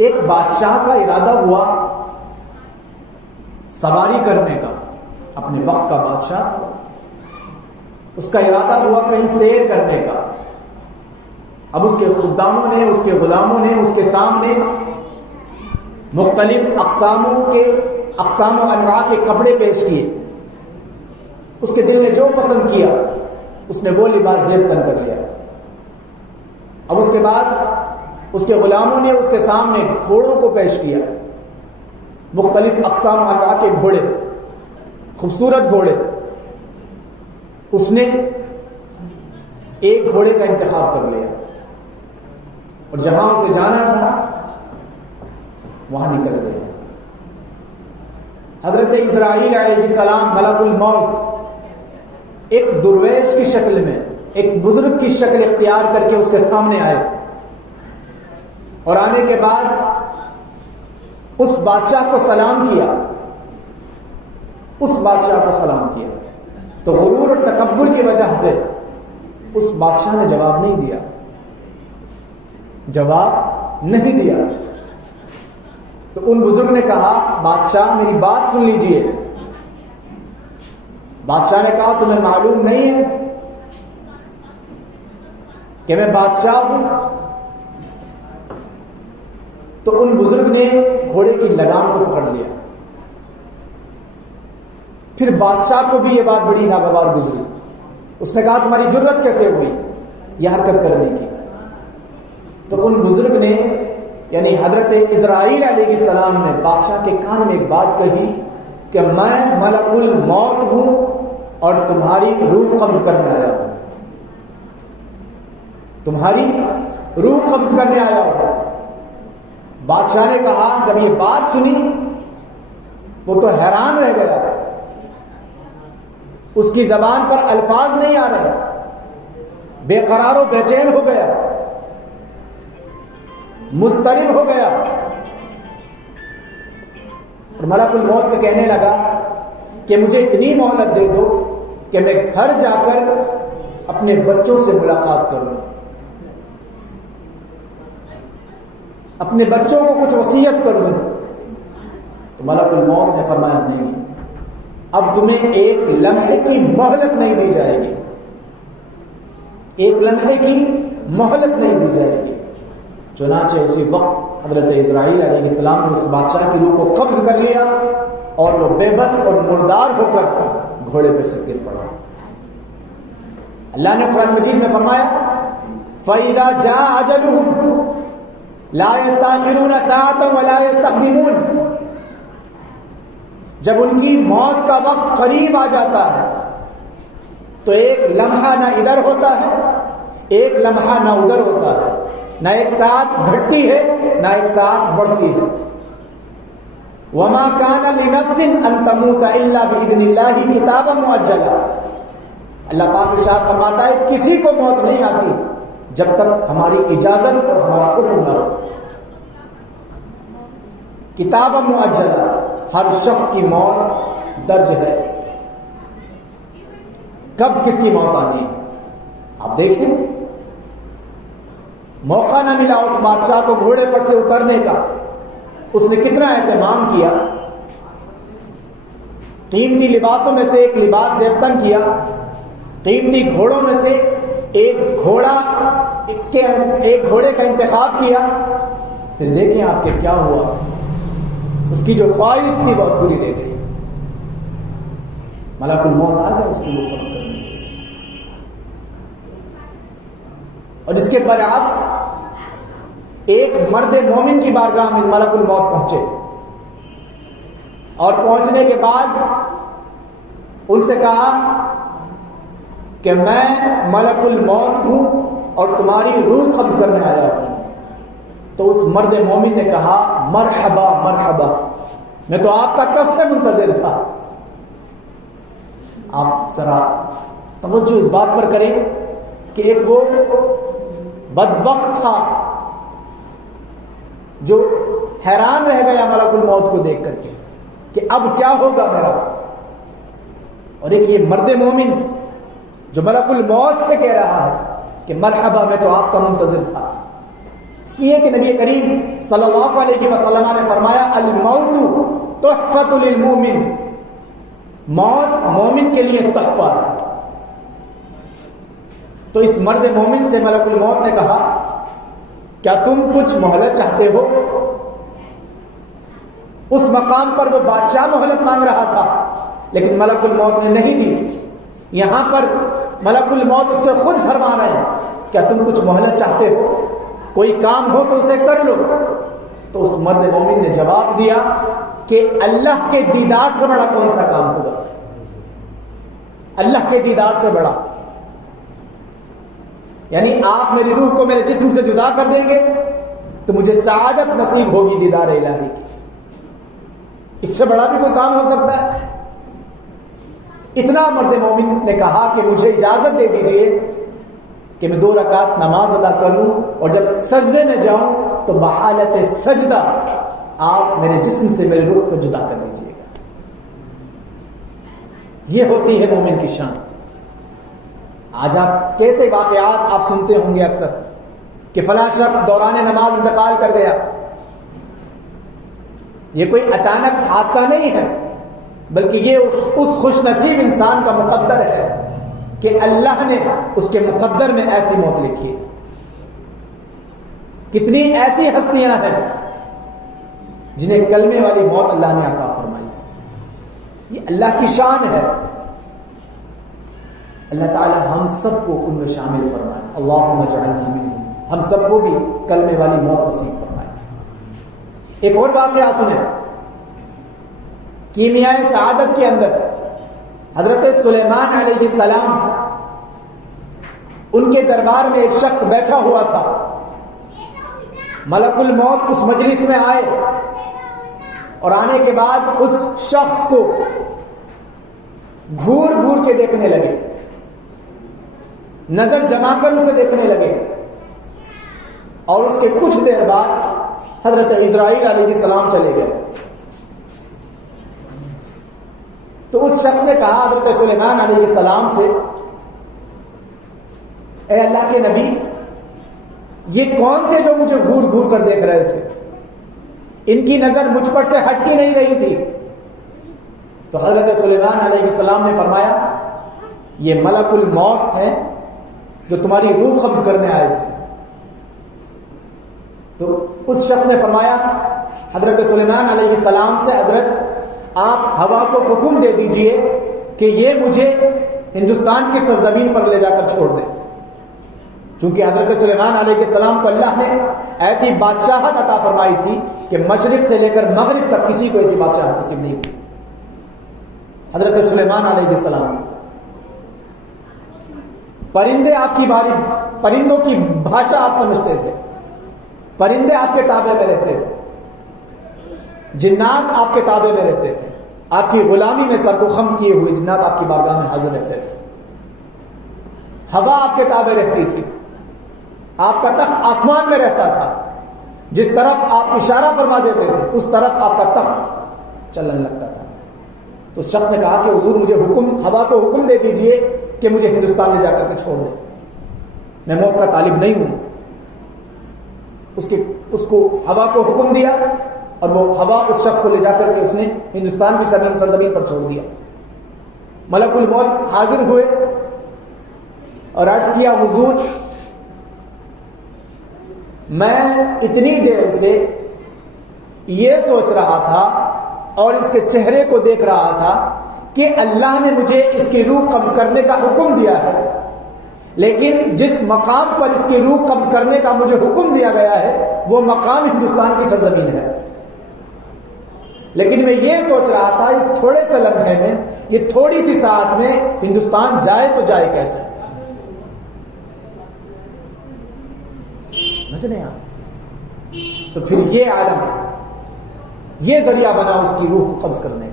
ایک بادشاہ کا ارادہ ہوا سواری کرنے کا، اپنے وقت کا بادشاہ تھا، اس کا ارادہ ہوا کہیں سیر کرنے کا۔ اب اس کے خداموں نے، اس کے غلاموں نے اس کے سامنے مختلف اقسام و انواع کے کپڑے پیش کیے۔ اس کے دل نے جو پسند کیا اس نے وہ لباس زیب تن کر لیا۔ اب اس کے بعد اس کے غلاموں نے اس کے سامنے گھوڑوں کو پیش کیا، مختلف اقسام و انواع کے گھوڑے، خوبصورت گھوڑے۔ اس نے ایک گھوڑے کا انتخاب کر لیا اور جہاں اسے جانا تھا وہاں نکل گیا۔ حضرت اسرائیل علیہ السلام ملک الموت ایک درویش کی شکل میں، ایک بزرگ کی شکل اختیار کر کے اس کے سامنے آئے، اور آنے کے بعد اس بادشاہ کو سلام کیا، اس بادشاہ کو سلام کیا۔ تو غرور اور تکبر کی وجہ سے اس بادشاہ نے جواب نہیں دیا، جواب نہیں دیا۔ تو ان بزرگ نے کہا بادشاہ میری بات سن لیجئے۔ بادشاہ نے کہا تمہیں معلوم نہیں ہے کہ میں بادشاہ ہوں؟ تو ان بزرگ نے گھوڑے کی لگام کو پکڑ لیا۔ پھر بادشاہ کو بھی یہ بات بڑی ناگوار گزری۔ اس نے کہا تمہاری جرت کیسے ہوئی یہ حرکت کرنے کی؟ تو ان بزرگ نے، یعنی حضرت اسرائیل علیہ السلام نے بادشاہ کے کان میں ایک بات کہی کہ میں ملک الموت ہوں اور تمہاری روح قبض کرنے آیا ہوں، تمہاری روح قبض کرنے آیا ہوں۔ بادشاہ نے کہا، جب یہ بات سنی وہ تو حیران رہ گیا، اس کی زبان پر الفاظ نہیں آ رہے، بے قرار و بے چین ہو گیا، مضطرب ہو گیا، اور ملک الموت سے کہنے لگا کہ مجھے اتنی مہلت دے دو کہ میں گھر جا کر اپنے بچوں سے ملاقات کروں، اپنے بچوں کو کچھ وصیت کر دوں۔ تو ملک الموت نے فرمایا نہیں، اب تمہیں ایک لمحے کی مہلت نہیں دی جائے گی، ایک لمحے کی مہلت نہیں دی جائے گی۔ چنانچہ اسی وقت حضرت اسرائیل علیہ السلام نے اس بادشاہ کی روح کو قبض کر لیا اور وہ بے بس اور مردار ہو کر گھوڑے پہ سے گر پڑا۔ اللہ نے قرآن مجید میں فرمایا فَإِذَا جَاءَ أَجَلُهُمْ لَا يَسْتَأْخِرُونَ سَاعَةً وَلَا يَسْتَقْدِمُونَ، جب ان کی موت کا وقت قریب آ جاتا ہے تو ایک لمحہ نہ ادھر ہوتا ہے، ایک لمحہ نہ ادھر ہوتا ہے، نہ ایک ساتھ گھٹتی ہے نہ ایک ساتھ بڑھتی ہے۔ وَمَا كَانَ لِنَفْسٍ أَن تَمُوتَ إِلَّا بِإِذْنِ اللَّهِ كِتَابًا مُؤَجَّلًا، اللہ پاک ارشاد فرماتا ہے کسی کو موت نہیں آتی جب تک ہماری اجازت اور ہمارا حکم نہ ہو۔ کتابًا مؤجلا، ہر شخص کی موت درج ہے، کب کس کی موت آنی ہے آپ دیکھیں۔ موقع نہ ملا اس بادشاہ کو گھوڑے پر سے اترنے کا، اس نے کتنا اہتمام کیا، قیمتی لباسوں میں سے ایک لباس زیبتن کیا، قیمتی گھوڑوں میں سے ایک گھوڑے کا انتخاب کیا، پھر دیکھیں آپ کے کیا ہوا، اس کی جو خواہش تھی وہ ادھوری رہ گئی، ملک الموت آ گیا اس کو وہ قبض کرنے۔ اور اس کے برعکس ایک مرد مومن کی بارگاہ میں ملک الموت پہنچے، اور پہنچنے کے بعد ان سے کہا کہ میں ملک الموت ہوں اور تمہاری روح قبض کرنے آیا ہوں۔ تو اس مرد مومن نے کہا مرحبا مرحبا، میں تو آپ کا کب سے منتظر تھا۔ آپ ذرا توجہ اس بات پر کریں کہ ایک وہ بدبخت تھا جو حیران رہ گیا ملک الموت کو دیکھ کر کے کہ اب کیا ہوگا میرا، اور ایک یہ مرد مومن جو ملک الموت سے کہہ رہا ہے کہ مرحبا میں تو آپ کا منتظر تھا۔ اس لیے کہ نبی کریم صلی اللہ علیہ وسلم نے فرمایا الموت تحفۃ للمؤمن، موت مومن کے لیے تحفہ ہے۔ تو اس مرد مومن سے ملک الموت نے کہا کیا تم کچھ مہلت چاہتے ہو؟ اس مقام پر وہ بادشاہ مہلت مانگ رہا تھا لیکن ملک الموت نے نہیں دی۔ یہاں پر ملک الموت اس سے خود فرما رہے ہیں کیا تم کچھ مہلت چاہتے ہو؟ کوئی کام ہو تو اسے کر لو۔ تو اس مرد مومن نے جواب دیا کہ اللہ کے دیدار سے بڑا کون سا کام ہوگا؟ اللہ کے دیدار سے بڑا، یعنی آپ میری روح کو میرے جسم سے جدا کر دیں گے تو مجھے سعادت نصیب ہوگی دیدار الہی کی۔ اس سے بڑا بھی کوئی کام ہو سکتا ہے؟ اتنا مرد مومن نے کہا کہ مجھے اجازت دے دیجئے کہ میں 2 رکعت نماز ادا کر لوں، اور جب سجدے میں جاؤں تو بحالت سجدہ آپ میرے جسم سے میرے روح کو جدا کر دیجئے گا۔ یہ ہوتی ہے مومن کی شان۔ آج آپ کیسے واقعات آپ سنتے ہوں گے اکثر کہ فلاں شخص دوران نماز انتقال کر گیا۔ یہ کوئی اچانک حادثہ نہیں ہے، بلکہ یہ اس خوش نصیب انسان کا مقدر ہے کہ اللہ نے اس کے مقدر میں ایسی موت لکھی۔ کتنی ایسی ہستیاں ہیں جنہیں کلمے والی موت اللہ نے عطا فرمائی۔ یہ اللہ کی شان ہے۔ اللہ تعالی ہم سب کو ان میں شامل فرمائے، اللہم اجعلنا منہم، ہم سب کو بھی کلمے والی موت نصیب فرمائے۔ ایک اور واقعہ سنیں، کیمیاء سعادت کے اندر حضرت سلیمان علیہ السلام، ان کے دربار میں ایک شخص بیٹھا ہوا تھا۔ ملک الموت اس مجلس میں آئے اور آنے کے بعد اس شخص کو گھور گھور کے دیکھنے لگے، نظر جما کر اسے دیکھنے لگے، اور اس کے کچھ دیر بعد حضرت اسرائیل علیہ السلام چلے گئے۔ تو اس شخص نے کہا حضرت سلیمان علیہ السلام سے، اے اللہ کے نبی، یہ کون تھے جو مجھے گھور گھور کر دیکھ رہے تھے؟ ان کی نظر مجھ پر سے ہٹ ہی نہیں رہی تھی۔ تو حضرت سلیمان علیہ السلام نے فرمایا یہ ملک الموت ہیں جو تمہاری روح قبض کرنے آئے تھے۔ تو اس شخص نے فرمایا حضرت سلیمان علیہ السلام سے، حضرت آپ ہوا کو حکم دے دیجئے کہ یہ مجھے ہندوستان کی سرزمین پر لے جا کر چھوڑ دے، چونکہ حضرت سلیمان علیہ السلام کو اللہ نے ایسی بادشاہت عطا فرمائی تھی کہ مشرق سے لے کر مغرب تک کسی کو ایسی بادشاہت نصیب نہیں ہوئی۔ حضرت سلیمان علیہ السلام، پرندے آپ کی باری، پرندوں کی بھاشا آپ سمجھتے تھے، پرندے آپ کے تابع میں رہتے تھے، جنات آپ کے تابع میں رہتے تھے، آپ کی غلامی میں سر کو خم کیے ہوئے جنات آپ کی بارگاہ میں حاضر رہتے تھے، ہوا آپ کے تابع رہتی تھی، آپ کا تخت آسمان میں رہتا تھا، جس طرف آپ اشارہ فرما دیتے تھے اس طرف آپ کا تخت چلنے لگتا تھا۔ تو شخص نے کہا کہ حضور مجھے ہوا کو حکم دے دیجئے کہ مجھے ہندوستان لے جا کر کے چھوڑ دے، میں موت کا طالب نہیں ہوں۔ اس کو ہوا کو حکم دیا اور وہ ہوا اس شخص کو لے جا کر کے اس نے ہندوستان کی سرزمین پر چھوڑ دیا۔ ملک الموت حاضر ہوئے اور عرض کیا حضور میں اتنی دیر سے یہ سوچ رہا تھا اور اس کے چہرے کو دیکھ رہا تھا کہ اللہ نے مجھے اس کی روح قبض کرنے کا حکم دیا ہے، لیکن جس مقام پر اس کی روح قبض کرنے کا مجھے حکم دیا گیا ہے وہ مقام ہندوستان کی سرزمین ہے، لیکن میں یہ سوچ رہا تھا اس تھوڑے سے لمحے میں، یہ تھوڑی سی ساعت میں ہندوستان جائے تو جائے کیسے؟ سمجھ رہے ہیں آپ؟ تو پھر یہ عالم، یہ ذریعہ بنا اس کی روح کو قبض کرنے کا۔